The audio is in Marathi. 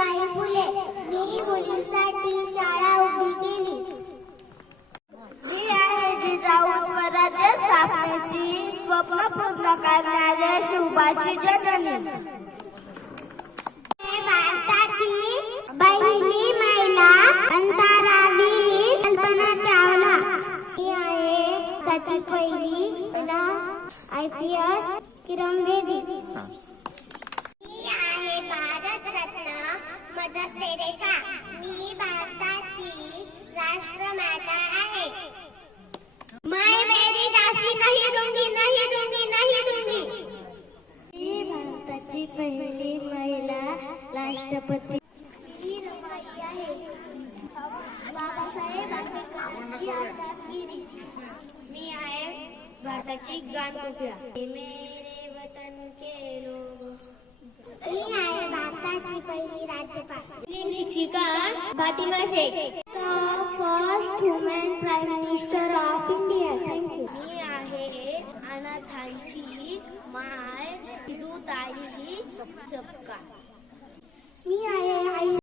बाई फुले मी मुलीसाठी शाळा उभी केली. मी आहे जिजाऊ स्वराज्य स्थापनेची स्वप्न पूर्ण करणाऱ्या शुभाची जननी. पहिली मला I P S Kiran Bedi भारताची पहिली महिला राष्ट्रपती. बाबासाहेब आंबेडकरांची मी आहे भारताची गानकोकिळा मी आहे भारताची पहिली राज्यपाल. शिक्षिका Fatima Shaikh. First women prime minister of India मी आहे अनाथांची मा. दाई ही चपका मी आहे आई